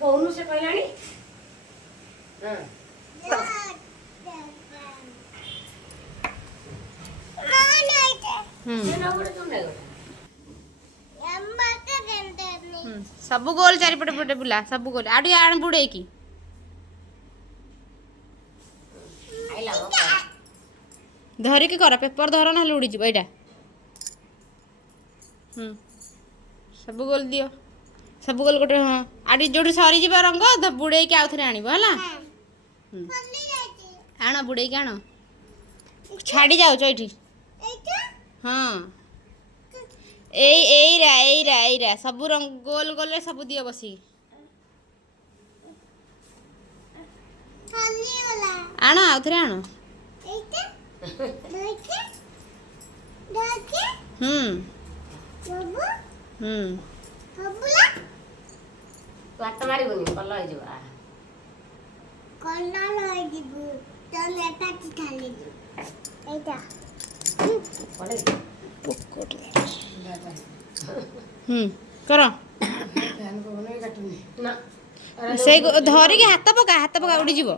କହୁନୁ ସେ କହିଲାଣି सब गोल चारिपटे पटे बुला सब गोल आड़ी आण बुड़े की धरिकी कर पेपर धर ना उड़ी जीव एटा सब गोल दियो सब गोल गोटे हाँ आड़ी जो सरी जा रंग बुड़े की आउ थे आण है आण बुड़े की आण छाड़ी जाऊच ये हाँ एरा सब रंग गोल गोल सब दियो बसी आण आउ थे आण ହାତ ମାରିବୁନି କଲ ହେଇଯିବ कर से धरिकी हाथ पका उड़ी जीव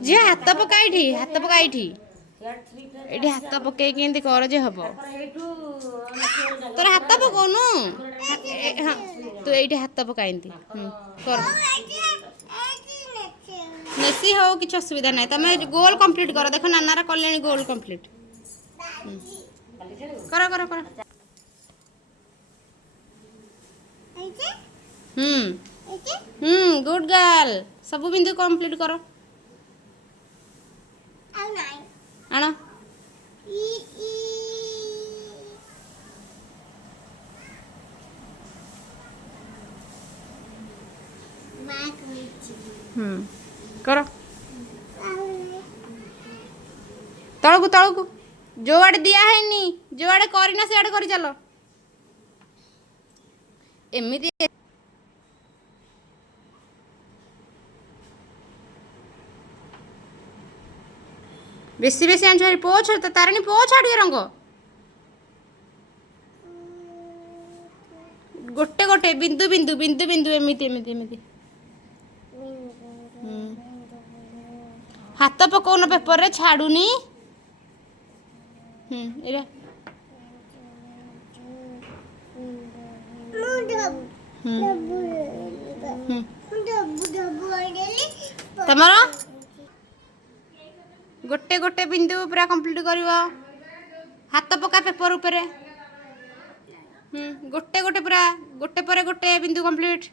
जी हाथ पका ये हाथ पकई कर जे हम तोर हाथ पकाउनु हाँ तू ये हाथ पका कर मेसी हो कि असुविधा ना तुम गोल कंप्लीट कर देख नानार कले गोल कंप्लीट कर कर कर गुड गर्ल सब बिंदु कंप्लीट कर आण कर तलकू तलकू जो आड़े दिया है जो आड़े करना से आड़े कर चलो एमती बेसी बेसी आंच पो छड़ तारणी पो छाड़ रंग गोटे गोटे बिंदु बिंदु बिंदु बिंदु एमती एमती एमती हाथ पकाउन पेपर रे छाड़ुनी तमरा गोटे गोटे बिंदु पूरा कंप्लीट करिवो हाथ पका पेपर ऊपर गोटे गोटे पूरा गोटे पर गोटे बिंदु कंप्लीट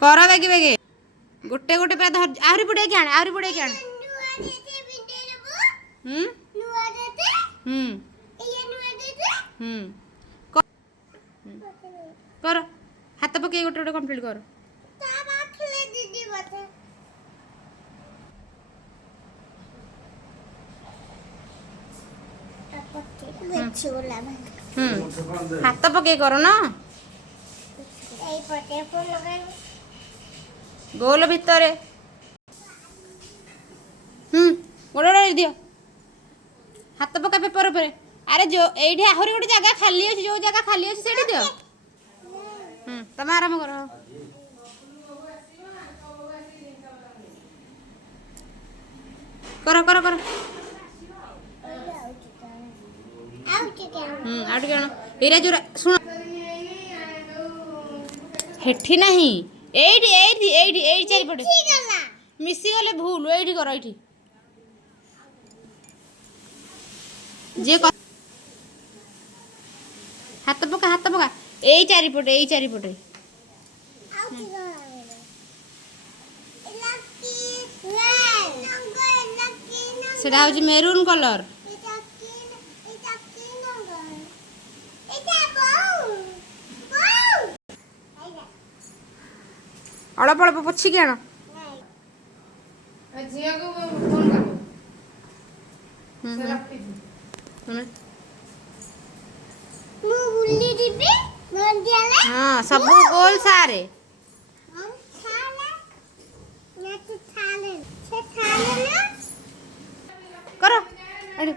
कर बेगी बेगी गोटे गोटे पूरा आहरी बुड़े के आण आहरी बुड़े के आण कर हाथ पकई गोटे गोटे कंप्लीट कर हाथ पकई कर ना गोल भितर गोटे दियो हाथ पका पेपर ऊपर अरे जो ये आहरी गोटे जगह खाली अच्छे जो जगह खाली अच्छे से दियो तुम आराम कर कर कर कर आठ जन एरा जो सुन हेठी नहीं एठी एठी एठी एठी चारिपटे मिसी गले भूल एठी कर एठी जे हाथ पका एई चारिपटे सेटा हଉଛି मेरून कलर अड़प अड़प पोछी के आण हाँ सब गोल सारे ଏଠି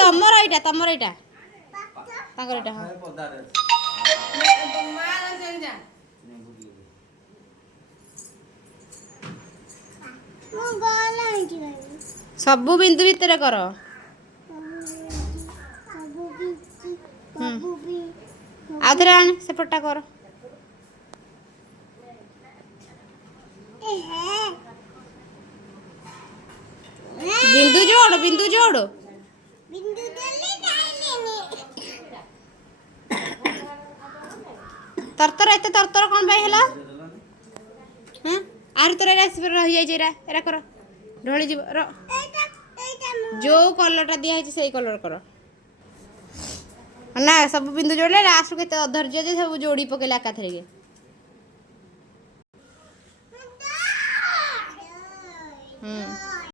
ତମର ଏଇଟା ତାଙ୍କର ଏଇଟା ହଁ ସବୁ ବିନ୍ଦୁ ଭିତରେ କର। ଆଉ ଥରେ ଆଣ ସେପଟଟା କର। ବିନ୍ଦୁ ଯୋଡ଼ ତରତର ଏତେ ତରତର କ'ଣ ପାଇଁ ହେଲା? ହଁ ଆହୁରି ତୋର ଏରା ରହିଯାଇଛି ଏରା କର ଢଳିଯିବ ଯୋଉ କଲରଟା ଦିଆହେଇଛି ସେଇ କଲର କର ନା ସବୁ ବିନ୍ଦୁ ଯୋଡ଼ିଲେ ଲାଷ୍ଟକୁ କେତେ ଅଧୈର୍ଯ୍ୟ ଯେ ସବୁ ଯୋଡ଼ି ପକେଇଲେ ଏକାଥରକେ। ହୁଁ